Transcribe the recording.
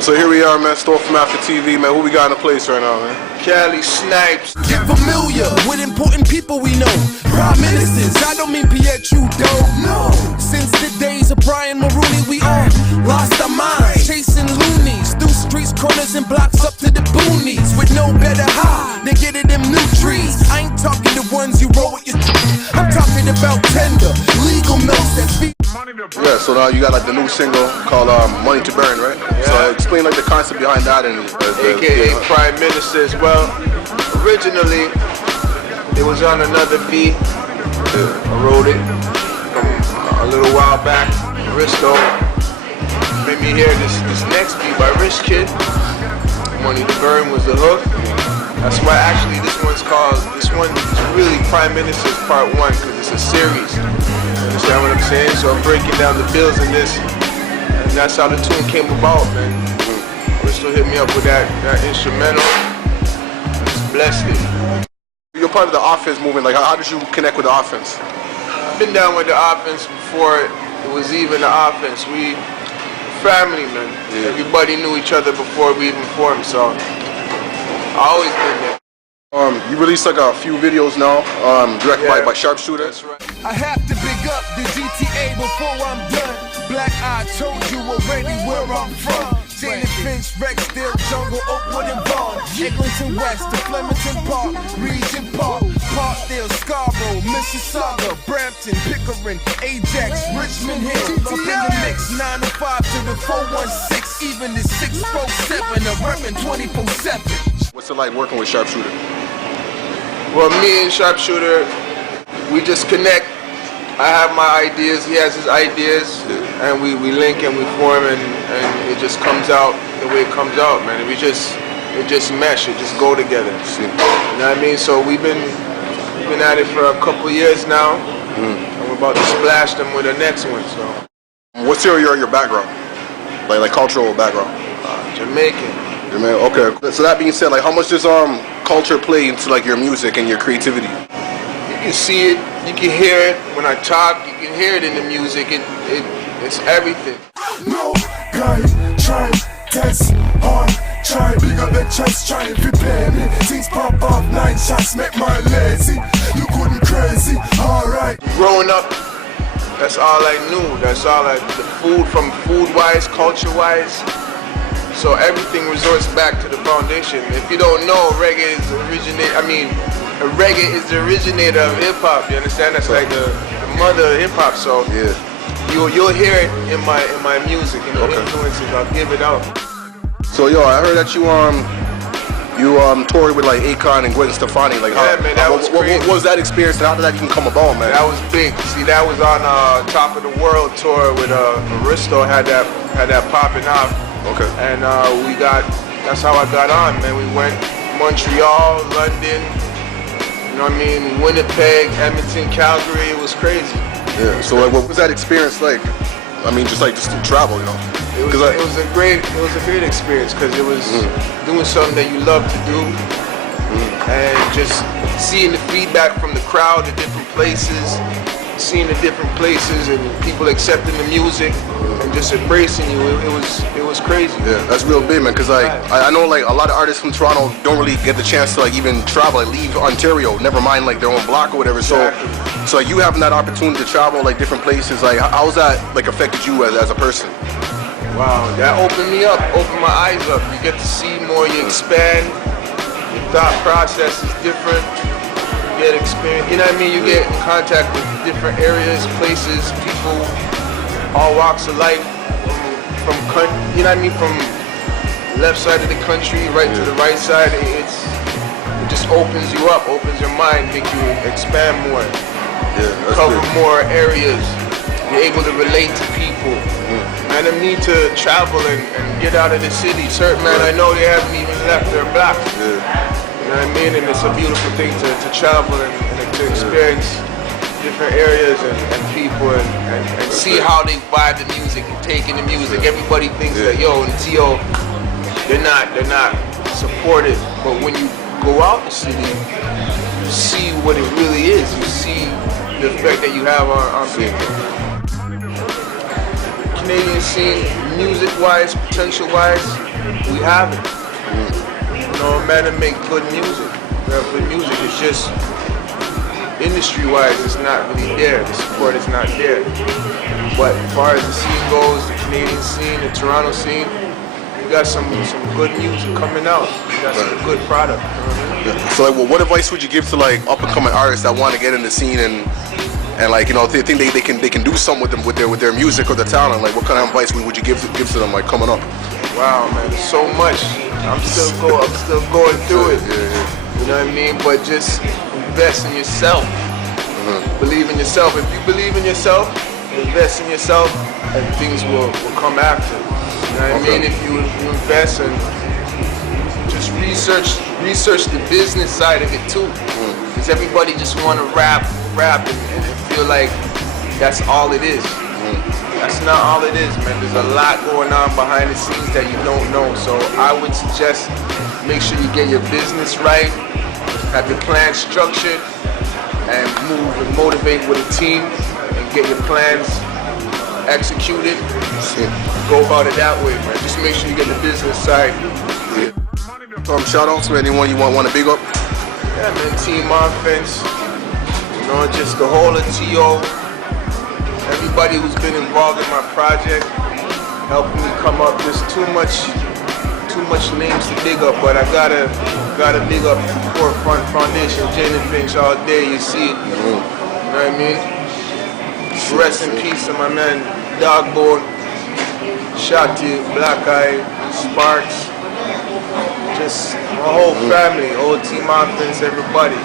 So here we are, man, Store from After TV, man. Who we got in the place right now, man? Cali Snipes. Get familiar with important people we know. Prime ministers, I don't mean Pierre Trudeau. No. Since the days of Brian Mulroney, we all lost our minds, chasing loonies through streets, corners, and blocks up to the boonies. With no better high than getting them new trees. I ain't talking the ones you roll with your. I'm talking about tender, legal milks that feed. Yeah, so now you got like the new single called Money to Burn, right? Yeah. So explain like the concept behind that and AKA Prime Ministers. Well, originally it was on another beat. I wrote it from a little while back. Risto made me hear this next beat by Rich Kid. Money to Burn was the hook. That's why actually this one is really Prime Ministers Part 1 because it's a series. You understand what I'm saying? So I'm breaking down the bills in this, and that's how the tune came about, man. Risto hit me up with that instrumental. Just blessed it. You're part of the offense movement. Like, how did you connect with the offense? I've been down with the offense before it was even the offense. We family, man. Yeah. Everybody knew each other before we even formed, so I always been there. You released like a few videos now, directed by Sharpshooter. That's right. I have to big up the GTA before I'm done. Black Eye told you already where I'm from. Jane and Finch, Rexdale, Jungle, Oakwood and Vaughn. Eglinton West to Flemington Park, Regent Park, Parkdale, Scarborough, Mississauga, Brampton, Pickering, Ajax, Richmond Hill. Up in the mix, 905 to the 416, even the 647, a reppin' 24/7. What's it like working with Sharpshooter? Well, me and Sharpshooter, we just connect. I have my ideas, he has his ideas, and we link and we form, and it just comes out the way it comes out, man. It just mesh, it just go together. You know what I mean? So we've been at it for a couple of years now, and we're about to splash them with the next one. So. What's your background? Like cultural background? Jamaican. Okay. So that being said, like, how much does culture play into like your music and your creativity? You can see it, you can hear it when I talk, you can hear it in the music. It's everything. No guy try, test hard, try bigger than chest, trying to play me. Things pop off, 9 shots make my lazy. You couldn't crazy, alright. Growing up, that's all I knew. That's all the food, from food-wise, culture-wise. So everything resorts back to the foundation. If you don't know, reggae is the originator of hip hop. You understand? That's like the mother of hip hop. So yeah, you'll hear it in my music. You know, influences. I'll give it out. So yo, I heard that you toured with like Akon and Gwen Stefani. Like, yeah, man, that was crazy. What was that experience, and how did that even come about, man? That was big. See, that was on Top of the World tour with Risto had that popping off. Okay. And that's how I got on, man. We went Montreal, London, you know what I mean, Winnipeg, Edmonton, Calgary. It was crazy. Yeah. So like, what was that experience like? I mean, just to travel, you know. It was a great experience because it was doing something that you love to do, and just seeing the feedback from the crowd at different places, seeing the different places and people accepting the music and just embracing you. It was crazy. Yeah, that's real big, man. Cause like I know like a lot of artists from Toronto don't really get the chance to like even travel, like leave Ontario, never mind like their own block or whatever. Exactly. So like you having that opportunity to travel like different places, like how's that like affected you as a person? Wow, that opened me up, opened my eyes up. You get to see more, you expand. Your thought process is different. You get experience. You know what I mean? You get in contact with different areas, places, people, all walks of life. You know what I mean? From left side of the country right to the right side. It just opens you up, opens your mind, make you expand more, cover more areas. You're able to relate to people. And the need to travel and get out of the city. Certain man, I know they haven't even left their block. You know what I mean? And it's a beautiful thing to travel and to experience different areas and people and see how they vibe the music and take in the music. Everybody thinks that in T.O. they're not supportive, but when you go out the city, you see what it really is. You see the effect that you have on people. Canadian scene music-wise, potential-wise, we have it. You know, men that make good music. We have good music. It's just industry-wise, it's not really there. The support is not there. But as far as the scene goes, the Canadian scene, the Toronto scene, we got some good music coming out. We got some good product. You know what I mean? So like, well, what advice would you give to like up-and-coming artists that want to get in the scene and like, you know, if they think they can do something with their music or their talent? Like, what kind of advice would you give to them like coming up? Wow, man, so much. I'm still going through it. You know what I mean? But just invest in yourself. Believe in yourself. If you believe in yourself, invest in yourself, and things will come after. You know what I mean? If you invest and just research the business side of it too. Because everybody just want to rap and feel like that's all it is. That's not all it is, man. There's a lot going on behind the scenes that you don't know. So I would suggest make sure you get your business right, have your plan structured, and move and motivate with a team and get your plans executed. Go about it that way, man. Just make sure you get the business side. Shout outs to anyone you want to big up? Yeah, man, Team Offense. You know, just the whole of TO. Everybody who's been involved in my project, helping me come up. There's too much names to big up, but I gotta big up Forefront Foundation, Jane and Finch all day. You see it. You know what I mean? Rest in peace to my man Dogbone, Shotty, Black Eye, Sparks. Just my whole family, whole Team Offense, everybody.